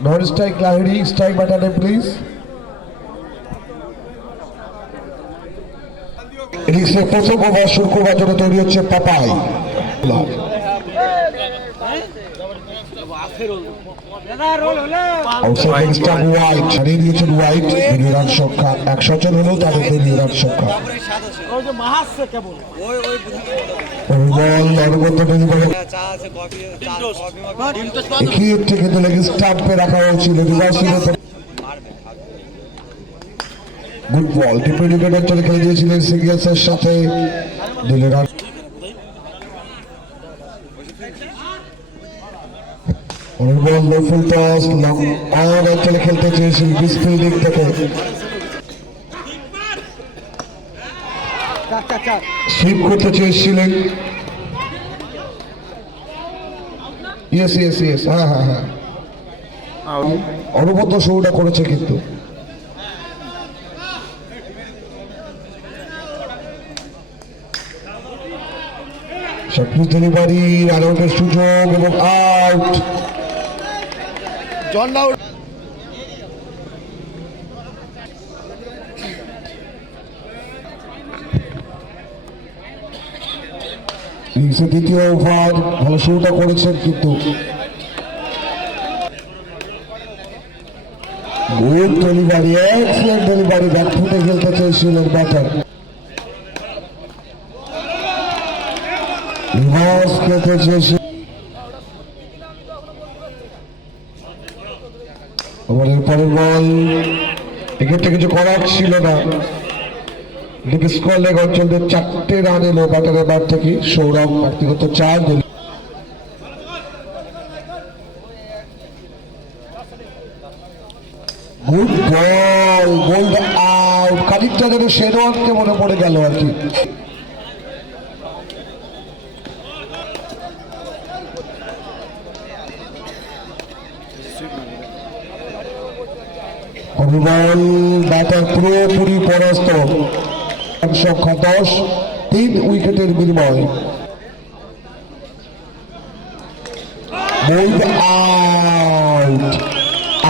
নন strike Lahiri strike বাটানে please ইনিংসের প্রথম ওভার শুরু করবার জন্য তৈরি হচ্ছে পাপাই হারিয়ে দিয়েছেন হোয়াইট রান সংখ্যা একশো জন হলেও তাদের মিলিয়ন সংখ্যা ওই যে কেবল ওই ওই থেকে তো। লেগে রাখা হয়েছিল গুড বল টিপে উইকেটের চলে খেলে দিয়েছিলেন সিঙ্গেলসের সাথে। ফুল টস লং অন অঞ্চলে খেলতে চেয়েছিল বিস ফিল্ডিং থেকে। সুইপ করতে চেয়েছিলেন। ইয়েস ইয়েস ইয়েস হ্যাঁ হ্যাঁ হ্যাঁ। অনবদ্য শুরুটা করেছে কিন্তু। সবকিছু রান আউটের সুযোগ এবং আউট জন আউট ইনিংসের দ্বিতীয় ওভার, ভালো শুরুটা করেছেন কিন্তু। গুড ডেলিভারি ডেলিভারি খেলতে চেয়েছিলেন ব্যাটার। রিভার্স খেলতে পরের বল কিছু করার ছিল না। লিগ চারটে রান এলো ব্যাটারের ব্যাট থেকে সৌরভ ব্যক্তিগত চার দিল গুড বল বোল্ড আউট খানিকটা যেন শেরওয়ানকে মনে পড়ে গেল আর কি। বল ব্যাটার পুরোপুরি পরাস্ত। সংখ্যা দশ, তিন উইকেটের বিনিময়।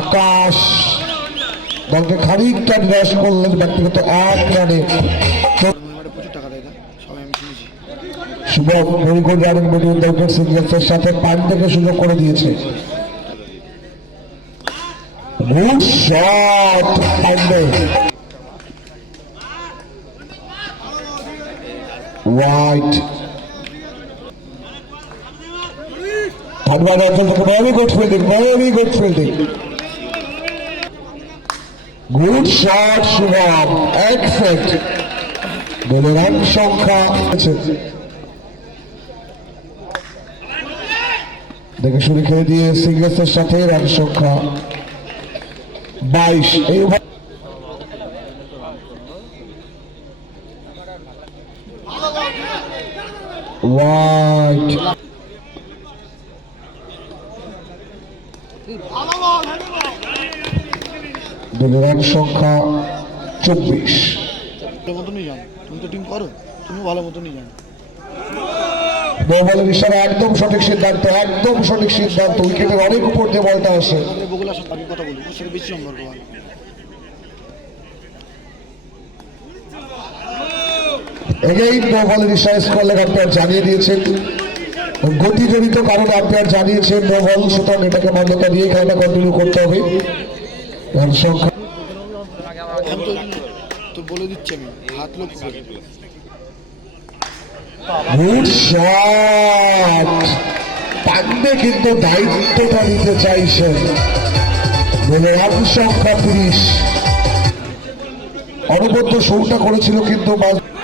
আকাশ। দলকে খানিকটা নিরাশ করলেন ব্যক্তিগত এক রানে। Shubham very good running the wicket সিঙ্গেলসের সাথে পান্ডেকে সুযোগ করে দিয়েছে। Good shot Pandey. হোয়াইট অঞ্চল থেকে very good fielding very good fielding good shot Shubham except বলে রান সংখ্যা আছে দেখে শুনে খেলে দিয়ে সিঙ্গেলসের সাথে রান সংখ্যা। বাইশ এই হোয়াইট দলের রান সংখ্যা চব্বিশ। মতনই জানো তুমি তো টিম করো। তুমি ভালো মতনই জানো বলের ইশারা একদম সঠিক সিদ্ধান্ত একদম সঠিক সিদ্ধান্ত। উইকেটের অনেক উপর দিয়ে বলটা আসে। সাথে আমি কথা বলি। ওর সাথে বেশি সম্পর্ক ভালো এগেই নো বলের ইশারা আম্পায়ার জানিয়ে দিয়েছেন গতিজনিত কারণে জানিয়েছেন বল সুতরাং এটাকে মান্যতা দিয়ে খেলাটা কন্টিনিউ করতে হবে। সংখ্যা বলে দিচ্ছি আমি হাত শট পান্ডে কিন্তু দায়িত্বটা নিতে চাইছেন বলে সংখ্যা তিরিশ। অনবদ্য শুরুটা করেছিল কিন্তু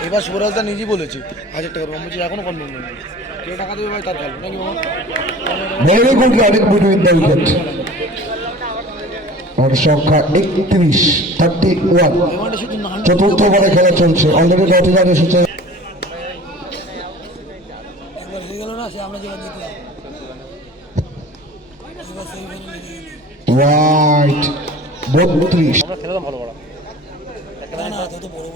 এবার সুবরাজদা নিজেই বলেছে হাজার টাকা আমি বলছি এখনও কনফার্ম নেই কে টাকা দেবে ভাই তার খেলো নাকি সংখ্যা একত্রিশ থার্টি ওয়ান চতুর্থ ওভারে খেলা চলছে। অলরেডি নটি রান এসেছে? একবার না সে আমরা যেটা দেখলাম হোয়াইট বত্রিশ। না বড়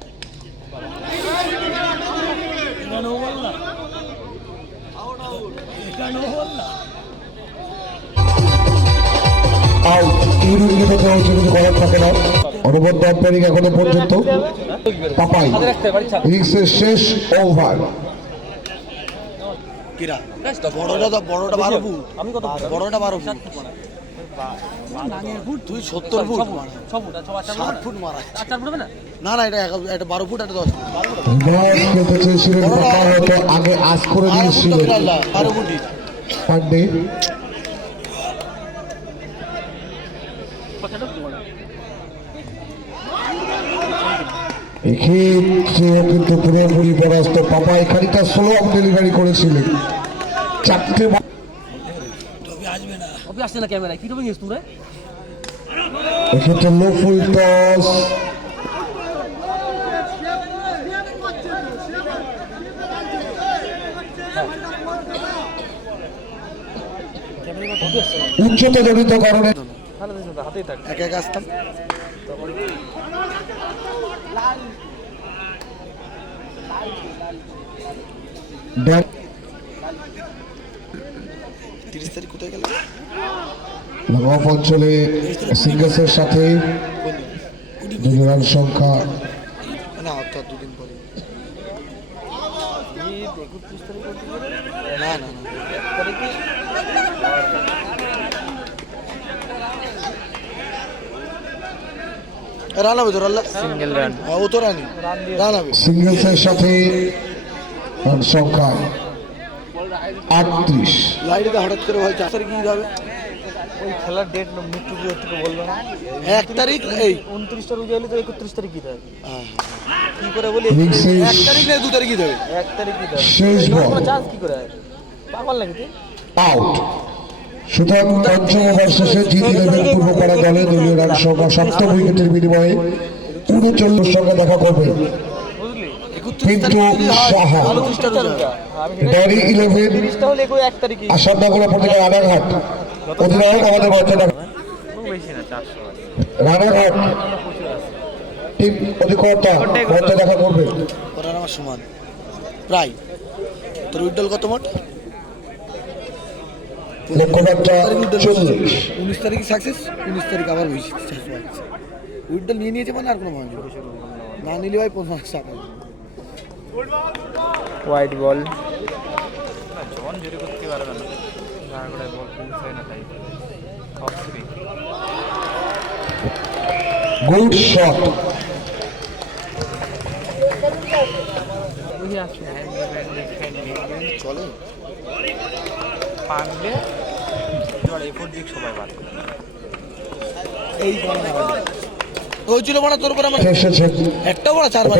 অনুবদ্ধ আম্পায়ারিং এখনও পর্যন্ত। পাপাই ইনিংসের শেষ ওভার কিরা? বড়টা বড়টা বারো আমি কত বড়টা বারো ফুট তুই সত্তর ফুট মারা। ফুট মারা না না এটা এটা বারো ফুট এটা দশ ফুট রিভার্স খেলতে চেয়েছিলেন পাপা হয়তো আগে আজ করে বারো ফুট তো দিয়েছিলেন বিড়ালটা, বারো ফুটই পান্ডে এক্ষেত্রেও কিন্তু পুরোপুরি পরাস্ত পাপা এখানটা স্লো অফ ডেলিভারি করেছিলেন। চারটে কপি আসছে না ক্যামেরায়? কি রকম তোমরা? এক্ষেত্রে লো ফুল টস উচ্চতা জনিত কারণে একে একে আসতাম। ব্যাট তিরিশ তারিখ কোথায় গেল? লং অঞ্চলে সিঙ্গেলসের সাথে দুই সংখ্যা না অর্থাৎ দুদিন পরে। না না না। রান হবে তো সিঙ্গেল রান ও তো রানি রান হবে। সিঙ্গেলসের সাথে রান সংখ্যা আটত্রিশ। লাইটে হঠাৎ করে ভাই চার তারিখ কি হবে? ওই খেলার ডেট মৃত্যু থেকে বলল না। এক তারিখ? এই। উনত্রিশটা রুজে হলে তো একত্রিশ তারিখ কি দেবে হ্যাঁ। কি করে বলি এক তারিখ না দু তারিখ কি দেবে এক তারিখ কি দেবে শেষ বল। চান্স কি করে পাগল নাকি তুই? আউট সুতরাং পঞ্চম ওভার শেষে জিত ইলেভেন পূর্বপাড়া দলে দলীয় রান সংখ্যা সপ্তম উইকেটের বিনিময়ে উনচল্লিশ সঙ্গে দেখা করবে। সাহা। ড্যারি ইলেভেন পত্রিকা রানাঘাট। অধিনায়ক আমাদের রানাঘাট। টিম অধিকর্তা মঞ্চে দেখা করবে। আমার সমান। প্রায়। তোর উইডল কত মোট? লক্ষ্যমাত্রা চল্লিশ। উনিশ তারিখ সাকসেস উনিশ তারিখ আবার উইডল নিয়ে নিয়েছে মানে আর কোনো না নিলে ভাই পনেরো হোয়াইট বল গুড শট চলে পারবে এবার এরপর দিক সবাই বাদ এই গণনা হবে হয়েছিল বড় তোর উপর আমার এসেছে। একটা বড় চার বার.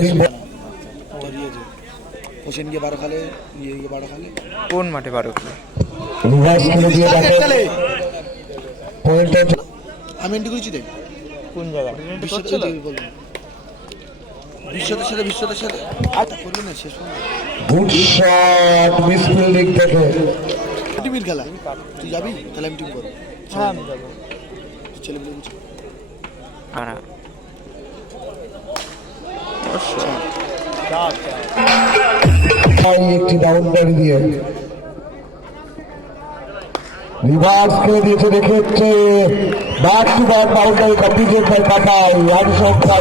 হোসেন গিয়ে বারো খালে ইয়ে গিয়ে বারো খালে। কোন মাঠে বারো খেলে আমি এন্ট্রি করেছি দেখ কোন বলব বিশ্বতের সাথে বিশ্বতের সাথে। আর তা করবি না শেষ গুড শট মিস ফিল্ডিং থেকে। টিমের খেলা। তুই যাবি? তাহলে আমি টিম করব। হ্যাঁ আমি যাব। ছেলে বলে বুঝি এই একটি বাউন্ডারি দিয়ে। রিভার্স করে দিয়েছে দেখে হচ্ছে back to back boundary completed by Papai run সংখ্যা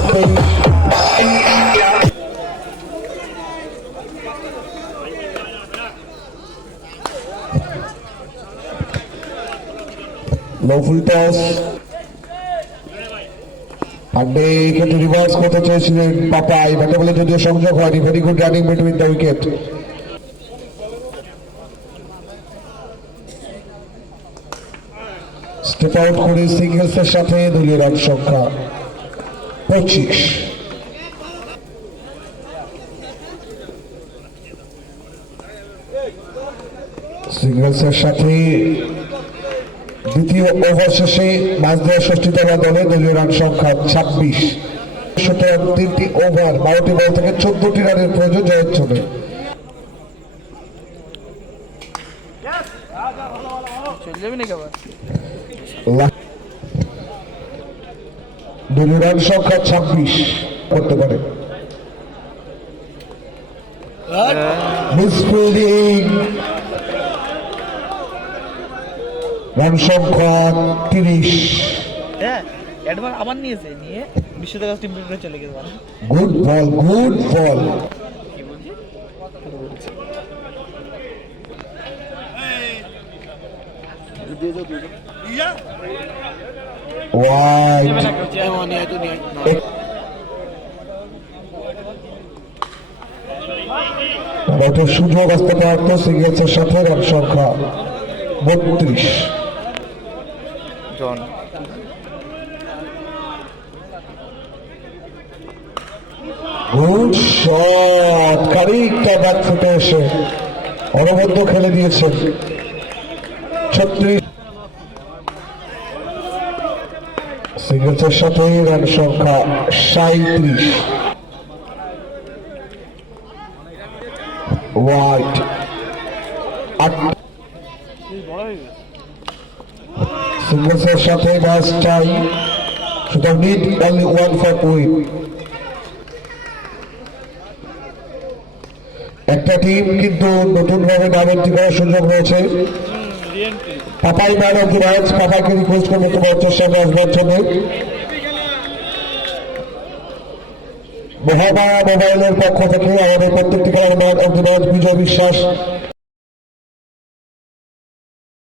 কিন্তু রিভার্স করতে চেয়েছিলেন পাপাই ব্যাটে বলে যদিও সংযোগ হয়নি very good running between the wicket step out করে সিঙ্গেলসের সাথে দলীয় রান সংখ্যা পঁচিশ। সিঙ্গেলসের সাথে দ্বিতীয় ওভার শেষে মাজদার ষষ্ঠীতম দলে দলীয় রান সংখ্যা ছাব্বিশ। সুতরাং তিনটি ওভার বারোটি বল থেকে চোদ্দটি রানের প্রয়োজন জয়ের জন্য। দলীয় রান সংখ্যা ছাব্বিশ করতে পারে। মিসফিল্ডিং রান সংখ্যা তিরিশ আবার নিয়েছে নিয়ে টিম চলে গেছে গুড বল গুড বল সুযোগ আসতে পারতো সিঙ্গেলসের সাথে রান সংখ্যা বত্রিশ। এসে অনবদ্য খেলে সিঙ্গেলসের সাথে রান সংখ্যা সাঁত্রিশ হোয়াইট আট সিঙ্গেলসের সাথে ম্যাচ টাই সুতরাং need only one for win একটা টিম কিন্তু নতুন ভাবে নাম এন্ট্রি করার সুযোগ রয়েছে Papai man of the match পাপাইকে request করব তোমার চেষ্টা আসবার জন্য। মহামায়া মোবাইলের পক্ষ থেকে আমাদের প্রত্যেকটি খেলার man of the match Bijoy Biswas.